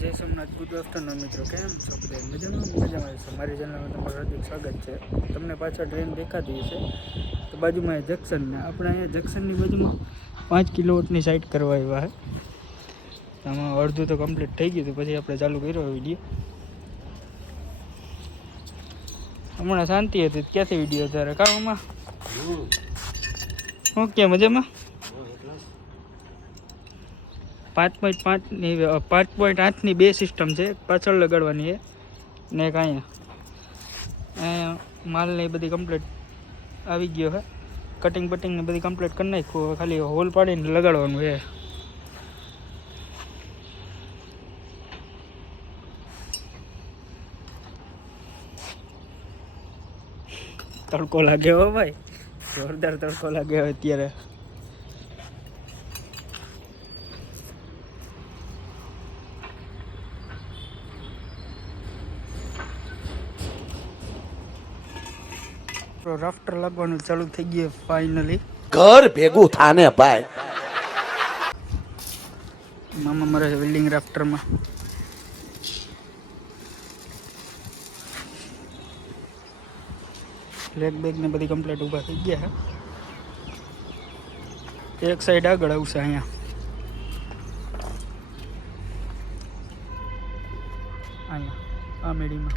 જય Somnath. Good afternoon મિત્રો, કેમ છો બધા? મજામાં છે. મારી ચેનલમાં તમારું હાર્દિક સ્વાગત છે. તમને પાછળ ટ્રેન દેખાતી હશે તો બાજુમાં જંક્શન ને આપણે અહીંયા જંક્શનની બાજુમાં 5 કિલોવોટની સાઇટ કરવા આવ્યા છે. આમાં અડધું તો કમ્પ્લીટ થઈ ગયું હતું, પછી આપણે ચાલુ કર્યો વિડીયો. હમણાં શાંતિ હતી, ક્યાંથી વિડીયો ત્યારે કામમાં શું કે મજામાં 5.8ની બે સિસ્ટમ છે. એક પાછળ લગાડવાની છે ને એક અહીંયા માલ ને બધી કમ્પ્લીટ આવી ગયો છે. કટિંગ બટિંગ ને બધી કમ્પ્લીટ કરી નાખ્યું, ખાલી હોલ પાડીને લગાડવાનું છે. તડકો લાગે હો ભાઈ, જોરદાર તડકો લાગે હવે અત્યારે. રાફ્ટર લાગવાનું ચાલુ થઈ ગયું ફાઇનલી. ઘર ભેગું થાને ભાઈ. મામા મારે વેલ્ડિંગ રાફ્ટરમાં લેગ બેગ ને બધી કમ્પ્લીટ ઊભા થઈ ગયા છે. એક સાઈડ આગળ આવશે અહીંયા. આ મેડીમાં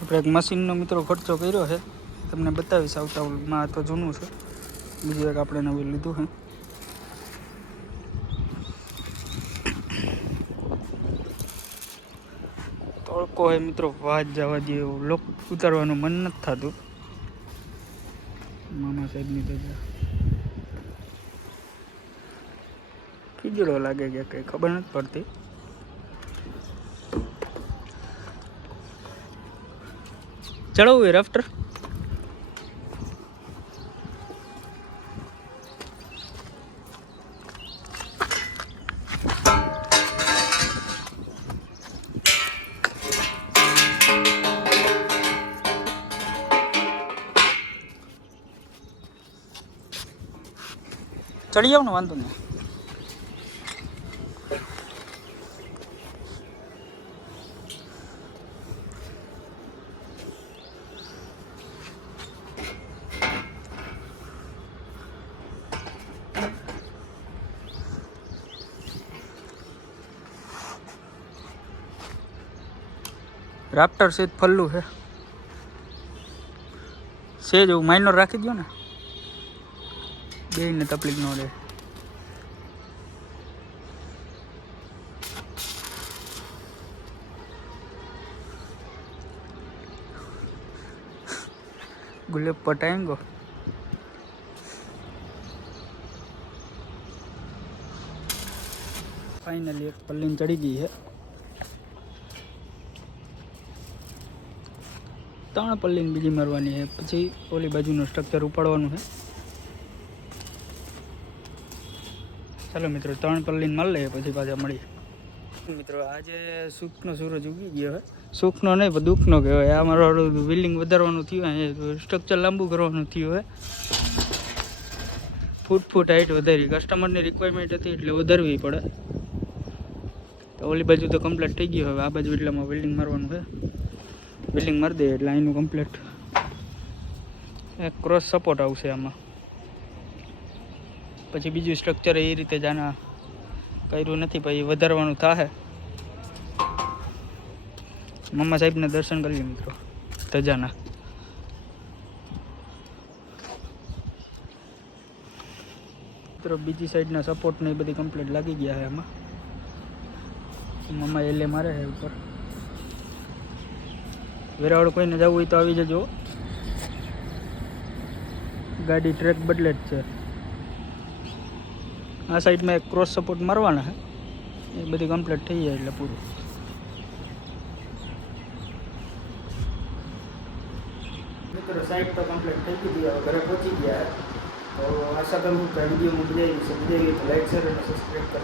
આપણે એક મશીનનો મિત્રો ખર્ચો કર્યો છે, તમને બતાવીશ આવતા માં. તો જૂનું છે, બીજું એક આપણે નવું લીધું છે. તડકો હે મિત્રો, વાત જવા દે એવું. લોક ઉતારવાનું મન નથી થતું. મામા સાહેબની તો ખીજડો લાગે કે કંઈ ખબર નથી પડતી. ચડવું એ રાફ્ટર ચડી જાવ ને, વાંધો નહીં. રાફ્ટર સેજ ફલ્લું છે, સેજ એવું માઇનર રાખી દો ને, બેને તકલીફ ન રહે. ગુલેબ પટાएंगो. ફાઇનલી એક પલ્લીન ચડી ગઈ છે. 3 પલ્લીને બીજી મારવાની છે, પછી ઓલી બાજુનું સ્ટ્રક્ચર ઉપાડવાનું છે. ચાલો મિત્રો, 3 પલ્લીને મારી લઈએ, પછી પાછા મળીએ. મિત્રો આજે સુખનો સૂરજ ઉગી ગયો છે. સુખનો નહીં પણ દુઃખનો કહેવાય. આ મારું વિલિંગ વધારવાનું થયું, સ્ટ્રક્ચર લાંબુ કરવાનું થયું છે. ફૂટ હાઈટ વધારી, કસ્ટમરની રિક્વાયરમેન્ટ હતી એટલે વધારવી પડે. તો ઓલી બાજુ તો કમ્પ્લીટ થઈ ગયું. હવે આ બાજુ એટલામાં વેલ્ડિંગ મારવાનું છે. વેલ્ડિંગ મારી દે એટલે અહીંનું કમ્પ્લીટ એક ક્રોસ સપોર્ટ આવશે આમાં. પછી બીજું સ્ટ્રક્ચર એ રીતે જ આના કર્યું નથી, પછી વધારવાનું થાય. મામા સાહેબને દર્શન કરીએ મિત્રો ધજાના. મિત્રો બીજી સાઈડના સપોર્ટ ને એ બધી કમ્પ્લીટ લાગી ગયા છે આમાં. મામા એલે મારે છે ઉપર. વેરાવળ કોઈને જવું હોય તો આવી જજો. ગાડી ટ્રેક બદલે જ છે. આ સાઈડમાં એક ક્રોસ સપોર્ટ મારવાના છે, એ બધી કમ્પ્લીટ થઈ જાય એટલે પૂરું. મિત્રો સાઈડ તો કમ્પ્લીટ થઈ ગઈ, હવે ઘરે પહોંચી ગયા. તો આશા કરું કે વિડીયોમાં મજા આવી છે. મજા આવી તો લાઈક શેર અને સબસ્ક્રાઈબ કરો.